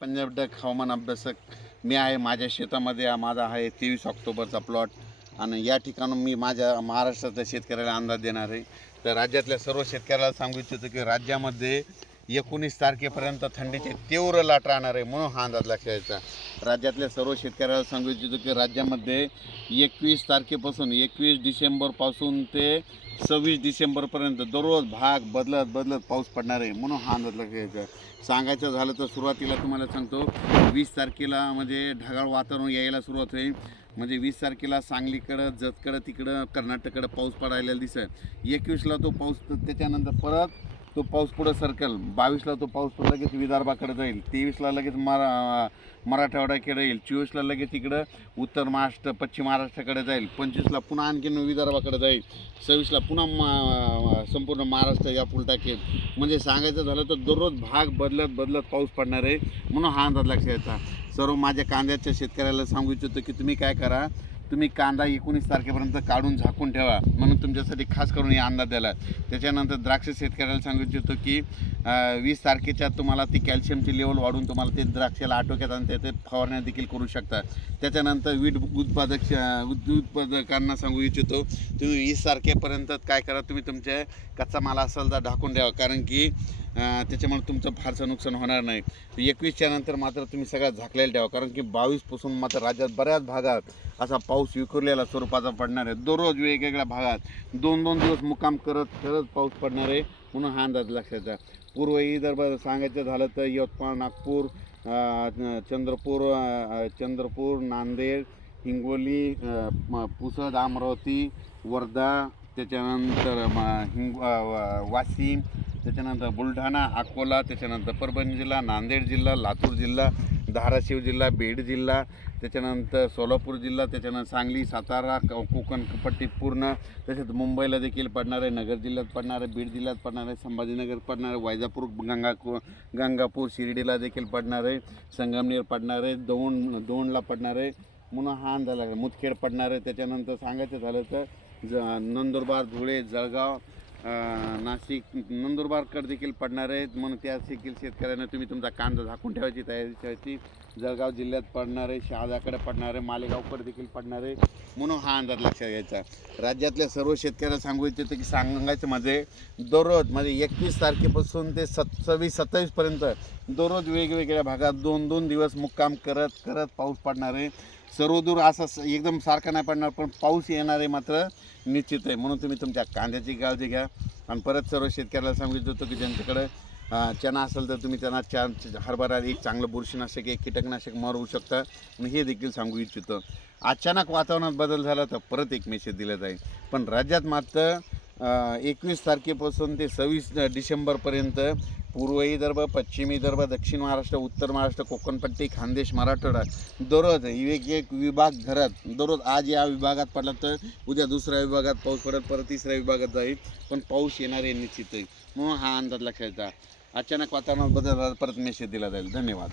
Punjab duck हवामान अभ्यासक मी आहे. माझ्या शेतामध्ये माझा आहे 23 ऑक्टोबरचा प्लॉट आणि या ठिकाणून मी माझ्या महाराष्ट्रातल्या शेतकऱ्याला अंदाज देणार आहे. तर राज्यातल्या सर्व शेतकऱ्याला सांगू इच्छितो की राज्यामध्ये 19 तारखेपर्यंत थंडीची तीव्र लाट राहणार आहे, म्हणून हा अंदाज लक्षात घ्यायचा. राज्यातल्या सर्व शेतकऱ्याला सांगू इच्छितो की राज्यामध्ये 21 तारखेपासून 21 डिसेंबरपासून ते 26 डिसेंबरपर्यंत दररोज भाग बदलत पाऊस पडणार आहे, म्हणून हा अंदाज लक्षात घ्यायचा. सांगायचं झालं तर सुरुवातीला तुम्हाला सांगतो 20 तारखेला म्हणजे ढगाळ वातावरण यायला सुरुवात होईल. म्हणजे 20 तारखेला सांगलीकडं जतकडं तिकडं कर्नाटककडं पाऊस पडायला दिसत. 21ला तो पाऊस, त्याच्यानंतर परत तो पाऊस पुढं सरकल. 22ला तो पाऊस लगेच विदर्भाकडे जाईल. 23ला लगेच मराठवाड्याकडे येईल. 24ला लगेच इकडं उत्तर महाराष्ट्र पश्चिम महाराष्ट्राकडे जाईल. 25ला पुन्हा आणखीन विदर्भाकडे जाईल. 26ला पुन्हा संपूर्ण महाराष्ट्र या पुल टाकेल. म्हणजे सांगायचं झालं तर दररोज भाग बदलत पाऊस पडणार आहे, म्हणून हा अंदाज लक्षात घ्यायचा. सर्व माझ्या कांद्याच्या शेतकऱ्याला सांगू इच्छितो की तुम्ही काय करा, तुम्ही कांदा 19 तारखेपर्यंत काढून झाकून ठेवा, म्हणून तुमच्यासाठी खास करून हे अंदाज दिला. त्याच्यानंतर द्राक्ष शेतकऱ्याला सांगू इच्छितो की 20 तारखेच्या तुम्हाला ती कॅल्शियमची लेवल वाढून तुम्हाला ते द्राक्षाला आटोक्यात आणि त्याचे फवारण्या देखील करू शकता. त्याच्यानंतर वीट उत्पादकांना सांगू इच्छितो तुम्ही 20 तारखेपर्यंत काय करा, तुम्ही तुमच्या कच्चा माल असेल तर ढाकून ठेवा, कारण की त्याच्यामुळे तुमचं फारसं नुकसान होणार नाही. 21च्या नंतर मात्र तुम्ही सगळ्यात झाकलेलं ठेवा, कारण की 22पासून मात्र राज्यात बऱ्याच भागात असा पाऊस विखुरलेला स्वरूपाचा पडणार आहे. दररोज वेगवेगळ्या भागात 2-2 दिवस मुक्काम करत पाऊस पडणार आहे, म्हणून हा अंदाज लक्षात घ्या. पूर्व विदर्भ सांगायचं झालं तर यवतमाळ, नागपूर, चंद्रपूर, नांदेड, हिंगोली, पुसद, अमरावती, वर्धा, त्याच्यानंतर वाशिम, त्याच्यानंतर बुलढाणा, अकोला, त्याच्यानंतर परभणी जिल्हा, नांदेड जिल्हा, लातूर जिल्हा, धाराशिव जिल्हा, बीड जिल्हा, त्याच्यानंतर सोलापूर जिल्हा, त्याच्यानंतर सांगली, सातारा, कोकण पट्टी पूर्ण, तसेच मुंबईला देखील पडणार आहे, नगर जिल्ह्यात पडणार आहे, बीड जिल्ह्यात पडणार आहे, संभाजीनगर पडणार आहे, वैजापूर, गंगापूर, शिर्डीला देखील पडणार आहे, संगमनेर पडणार आहे, दौंडला पडणार आहे, म्हणून हा अंदाज लागला. मुदखेड पडणार आहे. त्याच्यानंतर सांगायचं झालं तर नंदुरबार, धुळे, जळगाव, नाशिक, नंदुरबारकडे देखील पडणार आहेत, म्हणून त्या देखील शेतकऱ्यांना तुम्ही तुमचा कांदा झाकून ठेवायची तयारी करायची. जळगाव जिल्ह्यात पडणार आहे, शहादाकडे पडणार आहे, मालेगावकडे देखील पडणार आहे, म्हणून हा अंदाज लक्षात घ्यायचा. राज्यातल्या सर्व शेतकऱ्याला सांगू इच्छितो की सांगायचं म्हणजे दररोज म्हणजे 21 तारखेपासून ते 26-27पर्यंत दररोज वेगवेगळ्या भागात 2-2 दिवस मुक्काम करत पाऊस पडणार आहे. सर्वदूर असं एकदम सारखा नाही पडणार, पण पाऊस येणार आहे मात्र निश्चित आहे, म्हणून तुम्ही तुमच्या कांद्याची काळजी घ्या. आणि परत सर्व शेतकऱ्याला सांगू इच्छितो की ज्यांच्याकडे चणा असेल तर तुम्ही त्यांना हरभरा एक चांगलं बुरशीनाशक, एक कीटकनाशक मारू शकता, आणि हे देखील सांगू इच्छितो. अचानक वातावरणात बदल झाला तर परत एक मेसेज दिला जाईल, पण राज्यात मात्र 21 तारखेपासून ते 26 डिसेंबरपर्यंत पूर्व विदर्भ, पश्चिम विदर्भ, दक्षिण महाराष्ट्र, उत्तर महाराष्ट्र, कोकणपट्टी, खानदेश, मराठवाडा दररोज एक विभाग धरत दररोज आज या विभागात पडला तर उद्या दुसऱ्या विभागात पाऊस पडत, परत तिसऱ्या विभागात जाईल, पण पाऊस येणार आहे निश्चित आहे, म्हणून हा अंदाज लक्षात घ्या. अचानक वातावरणात बदल झाला परत मेसेज दिला जाईल. धन्यवाद.